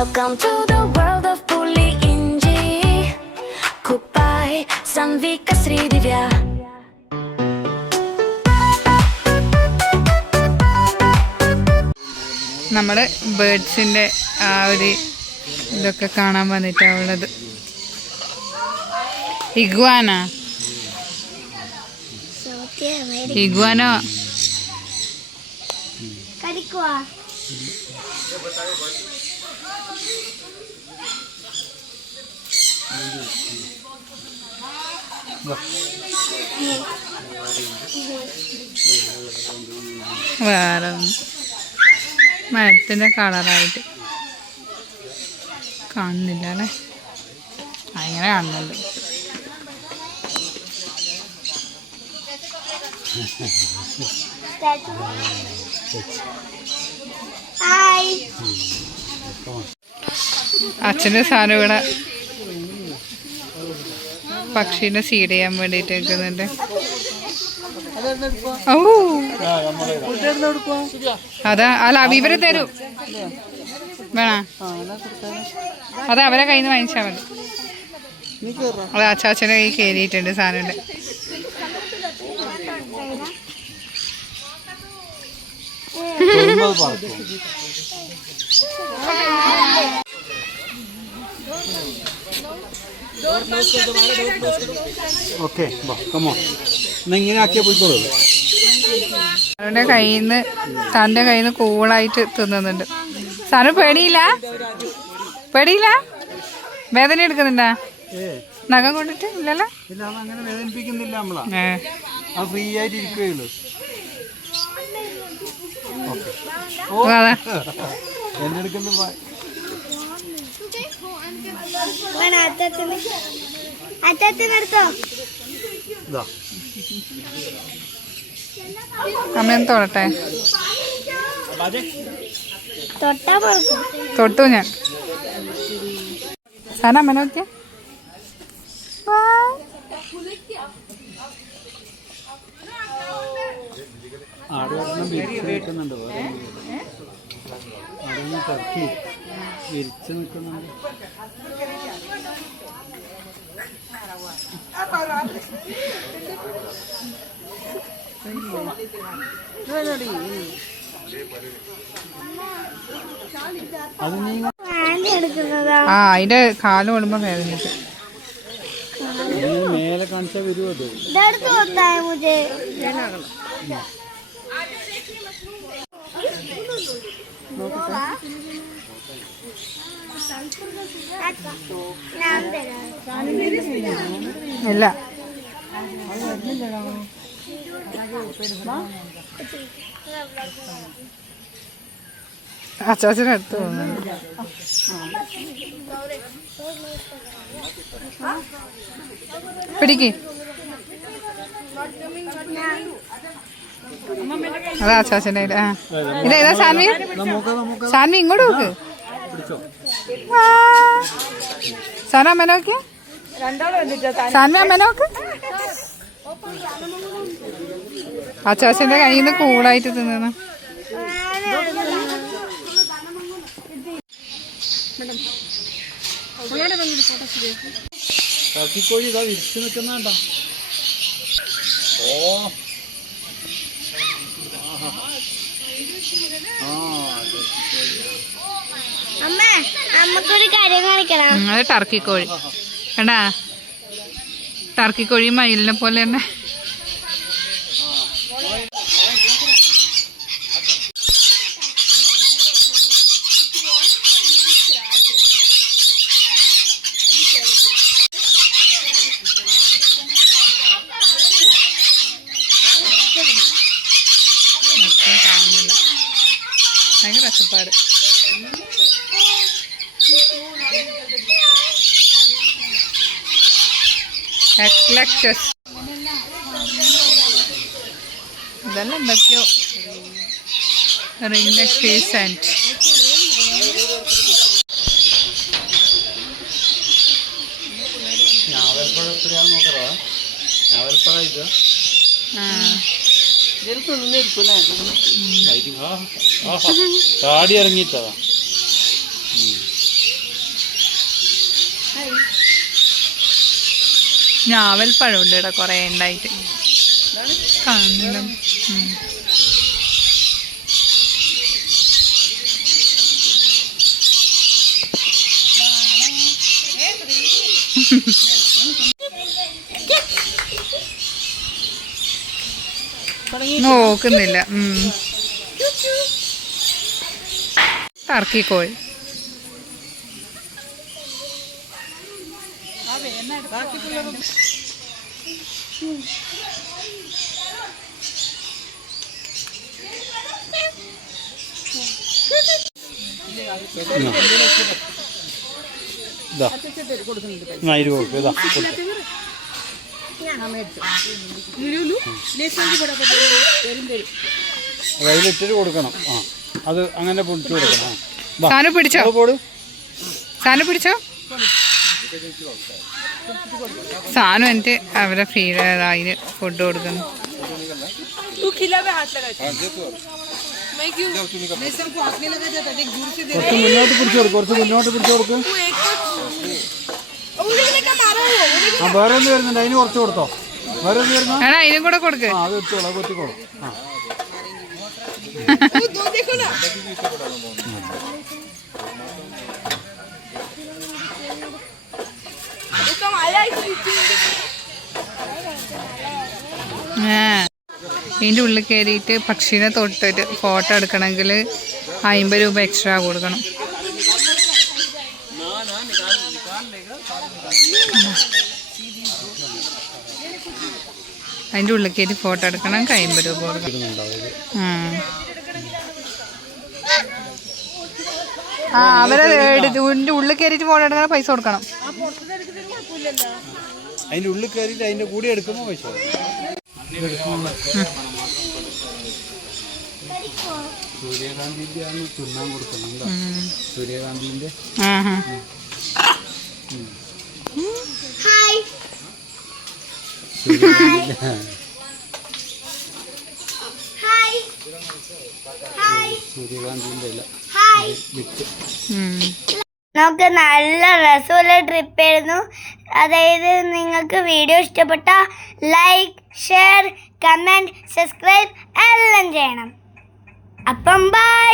Welcome to the world of Puli Inji. Kupai Sanvika Sridivya. നമ്മുടെ ബേർഡ്സിൻ്റെ ആ ഒരു ഇതൊക്കെ കാണാൻ വന്നിട്ടാണ് ഉള്ളത്. ഇഗ്വാനോ വേറെ മരത്തിൻ്റെ കളറായിട്ട് കാണുന്നില്ല അല്ലേ? അങ്ങനെ കാണുന്നുണ്ട്. അച്ഛൻ്റെ സാധനം ഇവിടെ പക്ഷീനെ സീഡ് ചെയ്യാൻ വേണ്ടിയിട്ട് വെക്കുന്നുണ്ട്. ഓ അതാ അല്ല ഇവര് തരും വേണ അത് അവരെ കയ്യിൽ നിന്ന് വാങ്ങിച്ചാൽ മതി. അത് അച്ചാച്ചൻ്റെ കയ്യിൽ കയറിയിട്ടുണ്ട് സാധനം. അവരുടെ കയ്യിൽ നിന്ന് തൻ്റെ കയ്യിൽ നിന്ന് കൂളായിട്ട് തിന്നുന്നുണ്ട്. സാറ് പേടിയില്ല? പേടിയില്ല? വേദന എടുക്കുന്നുണ്ടാ നഖം കൊണ്ടിട്ട്? ഇല്ലല്ലോ, വേദനിപ്പിക്കുന്നില്ല. ഫ്രീ ആയിട്ട് ഇരിക്കുകയുള്ളൂ. അമ്മ തൊടട്ടെ? തൊട്ടു ഞാൻ. സാധനം അമ്മ നോക്കിയ നിൽക്കുന്നുണ്ട്, ടർക്കി വിരിച്ച് നിൽക്കുന്നുണ്ട്. ആ അതിന്റെ കാല് കൊള്ളുമ്പോ വേദനിക്കും. മേലെ കാണിച്ചാൽ വരുമോ? ഇല്ല അച്ചാച്ചനടുത്ത് പോകുന്നുണ്ട്. പിടിക്ക്. അതാ അച്ചാച്ചൻ്റെ കയ്യിൽ. ആ ഇതേതാ സാൻവി? സാൻവി ഇങ്ങോട്ട് നോക്ക്. സാന അമ്മ നോക്കിയ? സാൻവി അമ്മ നോക്ക്. അച്ചാച്ചൻ്റെ കയ്യിൽ നിന്ന് കൂളായിട്ട് തിന്നു. ടർക്കിക്കോഴി ഇതാ വിരിച്ചു നിൽക്കുന്നുണ്ട. ഓ അമ്മക്കൊരു കാര്യം കാണിക്കണം. അത് ടർക്കിക്കോഴി കണ്ടാ? ടർക്കിക്കോഴി മയിലിനെ പോലെ തന്നെ. ഭയങ്കര രസപ്പാട്. എക്ലക്ടസ് ഇതെല്ലാം എന്തൊക്കെയോ റിംഗ് നെക്ക് ഫേസ് ആൻഡ് ഞാവൽപ്പഴം എത്രയാന്ന് നോക്കറാ? ഞാവൽപ്പഴം ഇത് ചാടി ഇറങ്ങിയിട്ടതാ. ഞാവൽപ്പഴമുണ്ട് ഇവിടെ കുറേ ഉണ്ടായിട്ട് കണ്ടം. നോക്കുന്നില്ല. ടർക്കി കോഴി. കയ്യിലിട്ടിട്ട് കൊടുക്കണം. അത് അങ്ങനെ പൊടിച്ചു കൊടുക്കണം. സാധനം പിടിച്ചോ? സാധനം പിടിച്ചോ? സാധനം എന്നിട്ട് അവരെ ഫീഡ് ഫുഡ് കൊടുക്കുന്നു. കുറച്ച് മുന്നോട്ട് പിടിച്ചു കൊടുക്കും. കുറച്ച് മുന്നോട്ട് പിടിച്ചു കൊടുക്കും. വേറെ ഒന്ന് വരുന്നുണ്ട്, അതിന് കുറച്ച് കൊടുത്തോ. വേറെ ഒന്ന് വരുന്നോ? അതിനും കൂടെ കൊടുക്ക്. അത് വെച്ചോളൂ, കൊത്തിക്കോളൂ. ഇതിൻ്റെ ഉള്ളിൽ കയറിയിട്ട് പക്ഷീനെ തൊട്ടിട്ട് ഫോട്ടോ എടുക്കണമെങ്കിൽ 50 രൂപ എക്സ്ട്രാ കൊടുക്കണം. അതിൻ്റെ ഉള്ളിൽ കയറി ഫോട്ടോ എടുക്കണം, 50 രൂപ കൊടുക്കണം. അവരെ ഉള്ളിൽ കയറിയിട്ട് ഫോട്ടോ എടുക്കാൻ പൈസ കൊടുക്കണം. അതിൻ്റെ ഉള്ളിൽ കയറിയിട്ട് അതിൻ്റെ കൂടെ എടുക്കുമ്പോൾ പൈസ. സൂര്യകാന്തിന്റെ ആണ് തിന്നാൻ കൊടുക്കണം. സൂര്യകാന്തിന്റെ സൂര്യകാന്തിന്റെ ഇല വിത്ത്. നമുക്ക് നല്ല രസമുള്ള ട്രിപ്പ് ആയിരുന്നു. അതായത് നിങ്ങൾക്ക് വീഡിയോ ഇഷ്ടപ്പെട്ട ലൈക്ക്, ഷെയർ, കമൻറ്റ്, സബ്സ്ക്രൈബ് എല്ലാം ചെയ്യണം. അപ്പം ബൈ.